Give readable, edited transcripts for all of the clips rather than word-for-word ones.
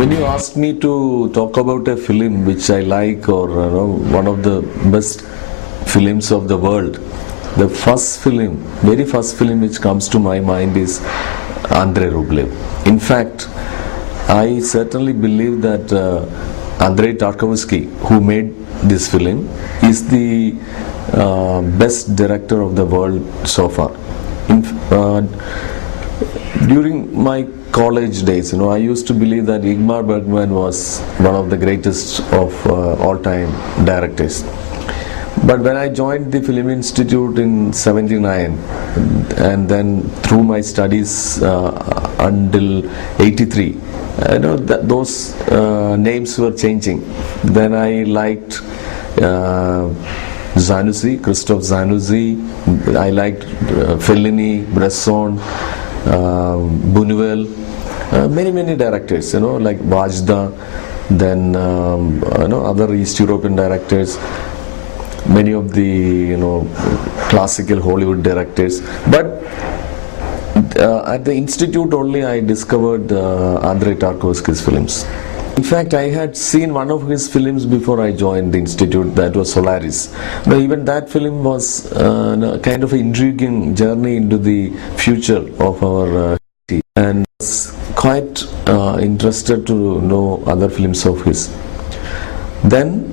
When you ask me to talk about a film which I like, or one of the best films of the world, the very first film which comes to my mind is Andrei Rublev. In fact, I certainly believe that Andrei Tarkovsky, who made this film, is the best director of the world so far. During my college days, I used to believe that Ingmar Bergman was one of the greatest of all time directors. But when I joined the Film Institute in '79, and then through my studies until '83, that those names were changing. Then I liked Christoph Zanussi. I liked Fellini, Bresson, Buñuel, many directors, like Vajda, then other East European directors, many of the classical Hollywood directors. But at the institute only I discovered Andrei Tarkovsky's films. In fact, I had seen one of his films before I joined the institute, that was Solaris. Even that film was kind of an intriguing journey into the future of our city, and I was quite interested to know other films of his. Then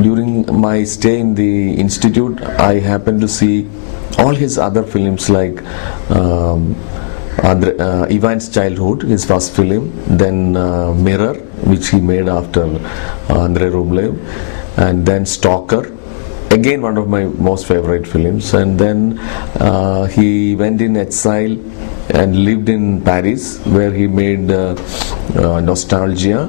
during my stay in the institute, I happened to see all his other films, like Ivan's Childhood, his first film, then Mirror, which he made after Andrei Rublev, and then Stalker, again one of my most favorite films. And then he went in exile and lived in Paris, where he made Nostalgia,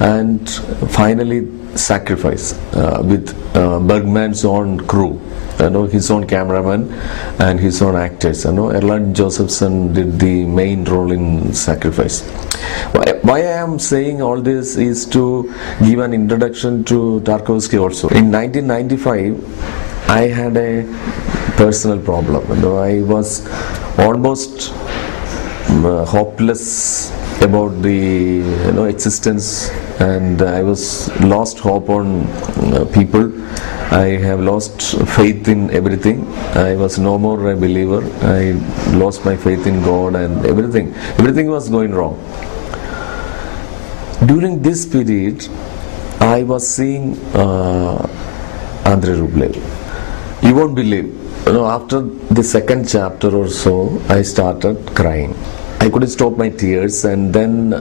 and finally Sacrifice, with Bergman's own crew, his own cameraman and his own actors. Erland Josephson did the main role in Sacrifice. Why I am saying all this is to give an introduction to Tarkovsky also. In 1995, I had a personal problem. I was almost hopeless about the existence, and I was lost hope on people. I have lost faith in everything. I was no more a believer. I lost my faith in God, and everything was going wrong. During this period, I was seeing Andrei Rublev. You won't believe, after the second chapter or so, I started crying. I couldn't stop my tears, and then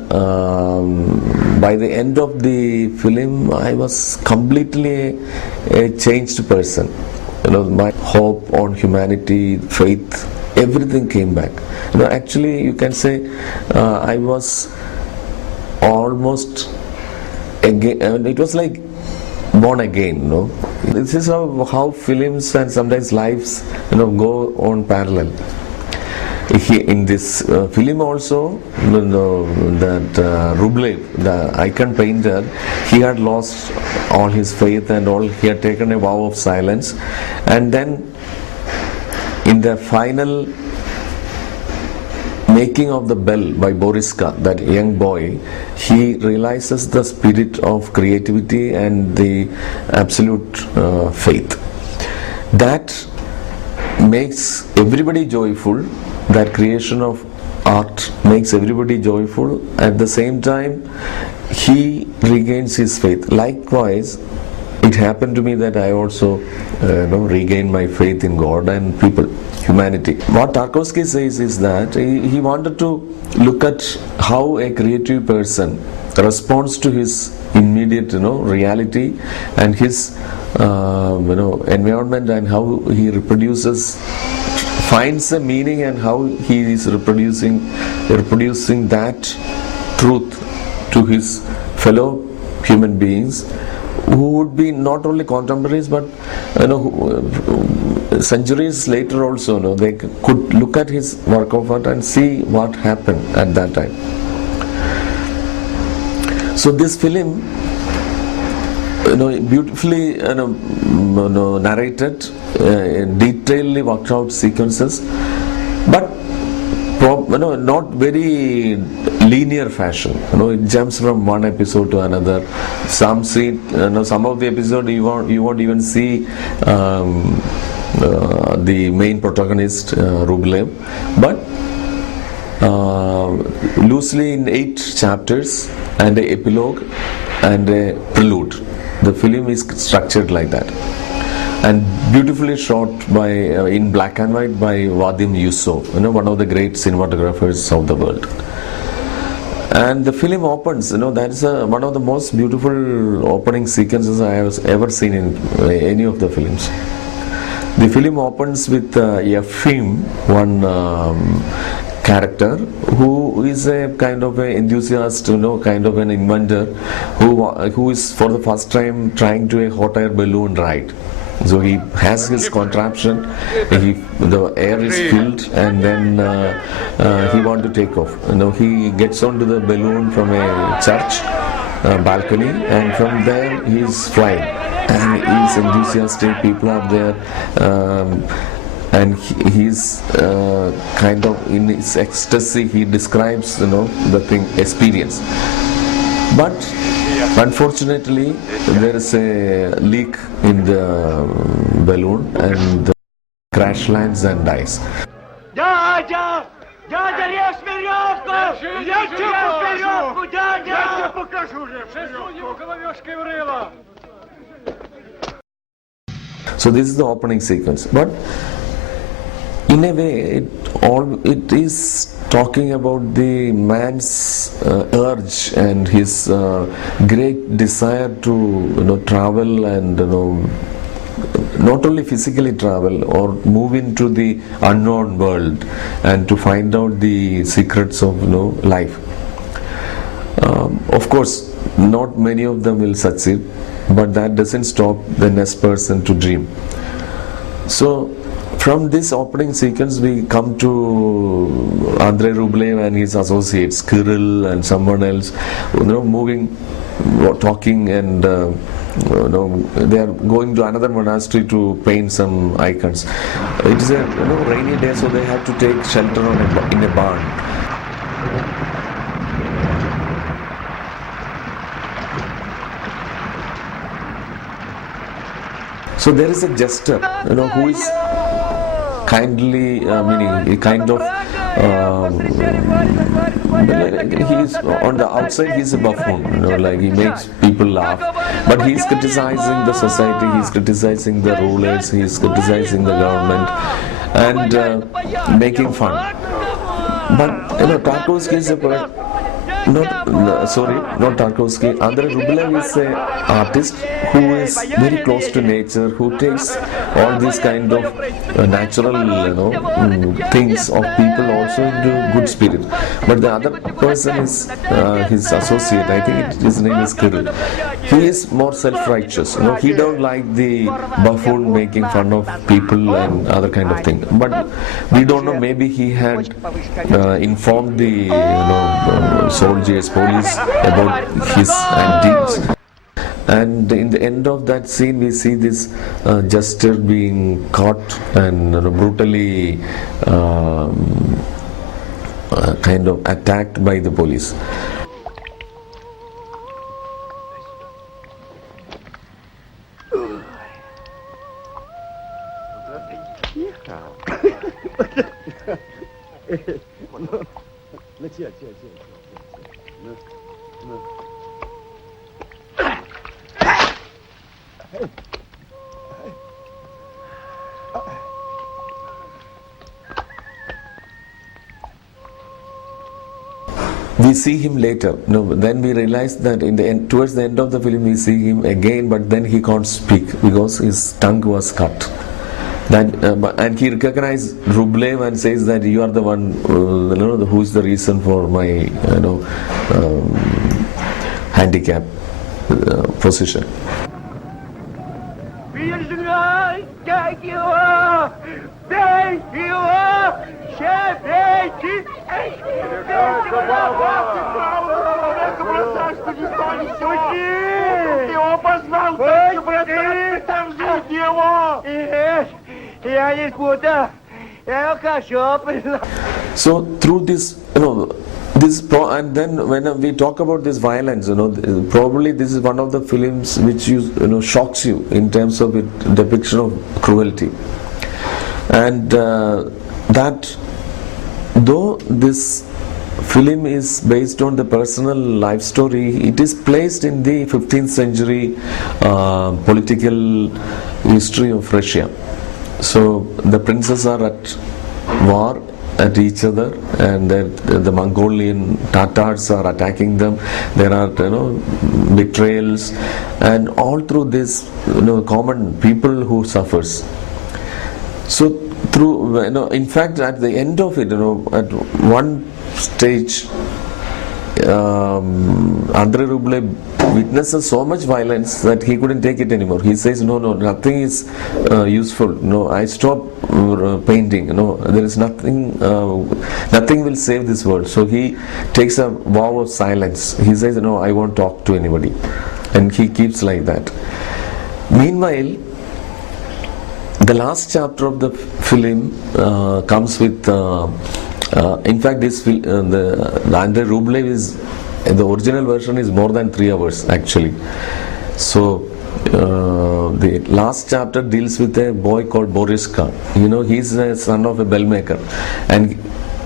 by the end of the film, I was completely a changed person. My hope on humanity, faith, everything came back. Actually, you can say I was almost again. It was like born again. This is how films and sometimes lives go on parallel. In this film also, that Rublev, the icon painter, he had lost all his faith and all. He had taken a vow of silence, and then in the final making of the bell by Boriska, that young boy, he realizes the spirit of creativity and the absolute faith. That makes everybody joyful. That creation of art makes everybody joyful. At the same time, he regains his faith. Likewise, it happened to me that I also regained my faith in God and people, humanity. What Tarkovsky says is that he wanted to look at how a creative person responds to his immediate reality and his environment, and how he finds a meaning, and how he is reproducing that truth to his fellow human beings, who would be not only contemporaries but centuries later also. They could look at his work of art and see what happened at that time. So this film, beautifully narrated, detailedly worked out sequences, but not very linear fashion. It jumps from one episode to another. Some scene, some of the episode you won't even see the main protagonist Rublev, but loosely in 8 chapters and an epilogue and a prelude. The film is structured like that, and beautifully shot by in black and white by Vadim Yusuf, one of the great cinematographers of the world. And the film opens, that is one of the most beautiful opening sequences I have ever seen in any of the films. The film opens with Yefim, one character who is a kind of an enthusiast, kind of an inventor who is for the first time trying to a hot air balloon ride. So he has his contraption, the air is filled, and then he wants to take off. He gets onto the balloon from a church balcony, and from there he is flying. And he is enthusiastic, people are there, and he's kind of in his ecstasy, he describes, the thing, experience. But unfortunately, there is a leak in the balloon, and the crash lands and dies. Дядя! Дядя, режь веревку! Я чупу веревку, дядя! Я тебе покажу веревку! So this is the opening sequence. But in a way, it is talking about the man's urge and his great desire to travel and not only physically travel or move into the unknown world and to find out the secrets of life. Of course, not many of them will succeed, but that doesn't stop the next person to dream. So from this opening sequence, we come to Andrei Rublev and his associates, Kirill and someone else, moving, talking, and they are going to another monastery to paint some icons. It is a rainy day, so they have to take shelter in a barn. So there is a jester, who is kindly, meaning kind of, he is on the outside, he is a buffoon, like he makes people laugh, but he is criticizing the society, he is criticizing the rulers, he is criticizing the government, and making fun. But Tarkovsky is not Tarkovsky. Andrei Rublev is an artist who is very close to nature, who takes all these kind of natural, things of people also into good spirit. But the other person is his associate. I think his name is Kirill. He is more self-righteous. He don't like the buffoon making fun of people and other kind of thing. But we don't know. Maybe he had informed the soldiers, police about his deeds. And in the end of that scene, we see this jester being caught and brutally kind of attacked by the police. We see him later. Then we realize that towards the end of the film, we see him again, but then he can't speak because his tongue was cut. And he recognized Rublev and says that you are the one, who is the reason for my, handicap position. So through this, and then when we talk about this violence, probably this is one of the films which shocks you in terms of its depiction of cruelty, and that though this film is based on the personal life story, it is placed in the 15th century political history of Russia. So the princes are at war at each other, and the Mongolian Tatars are attacking them. There are betrayals, and all through this common people who suffers. So through in fact at the end of it, at one stage, Andrei Rublev witnesses so much violence that he couldn't take it anymore. He says, no, nothing is useful. No, I stop painting. There is nothing will save this world. So he takes a vow of silence. He says, no, I won't talk to anybody, and he keeps like that. Meanwhile, the last chapter of the film comes with in fact, this the Andrei Rublev is the original version is more than 3 hours actually. So the last chapter deals with a boy called Boriska. He's a son of a bell maker, and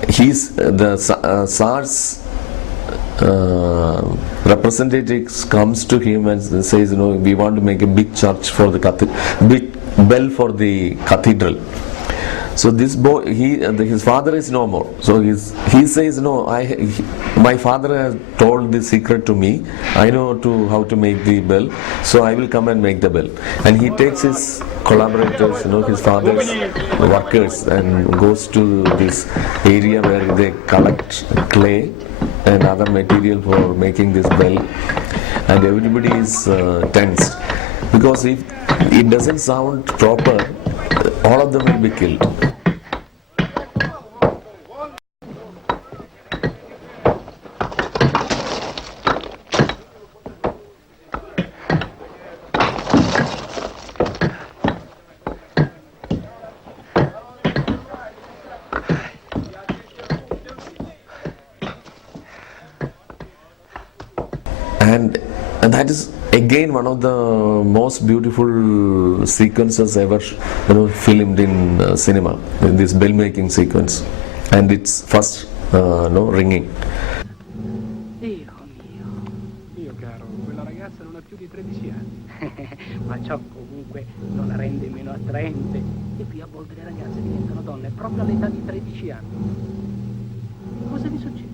he's the Tsar's representatives comes to him and says, we want to make a big church for the big bell for the cathedral. So this boy, his father is no more. So he says, no, my father has told the secret to me. I know how to make the bell, so I will come and make the bell. And he takes his collaborators, his father's workers, and goes to this area where they collect clay and other material for making this bell. And everybody is tensed, because if it doesn't sound proper, all of them will be killed. And that is again one of the most beautiful sequences ever filmed in cinema, in this bell making sequence, and its first ringing. Dio mio caro, quella ragazza non ha più di 13 anni. Ma ciò comunque non la rende meno attraente. E qui a volte le ragazze diventano donne proprio all'età di 13 anni. Cosa vi succede?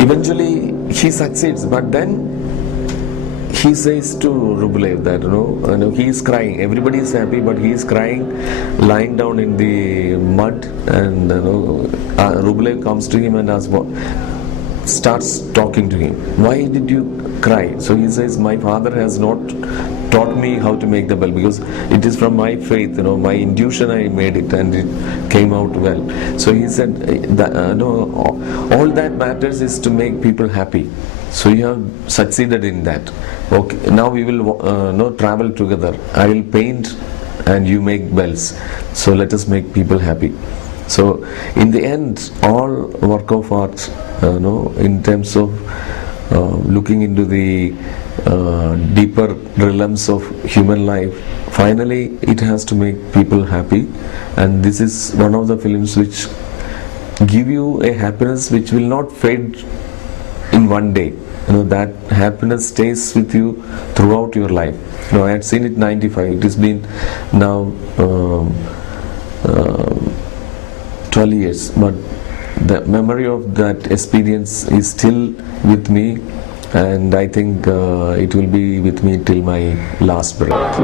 Eventually he succeeds, but then he says to Rublev that he is crying. Everybody is happy, but he is crying, lying down in the mud, and Rublev comes to him and starts talking to him. Why did you cry? So he says, my father has not taught me how to make the bell, because it is from my faith, my intuition, I made it and it came out well. So he said, all that matters is to make people happy. So you have succeeded in that. Okay, now we will travel together. I will paint and you make bells. So let us make people happy. So in the end, all work of art, in terms of looking into the deeper realms of human life, finally it has to make people happy. And this is one of the films which give you a happiness which will not fade in one day. That happiness stays with you throughout your life. I had seen it 95. It has been now 12 years, but the memory of that experience is still with me, and I think it will be with me till my last breath.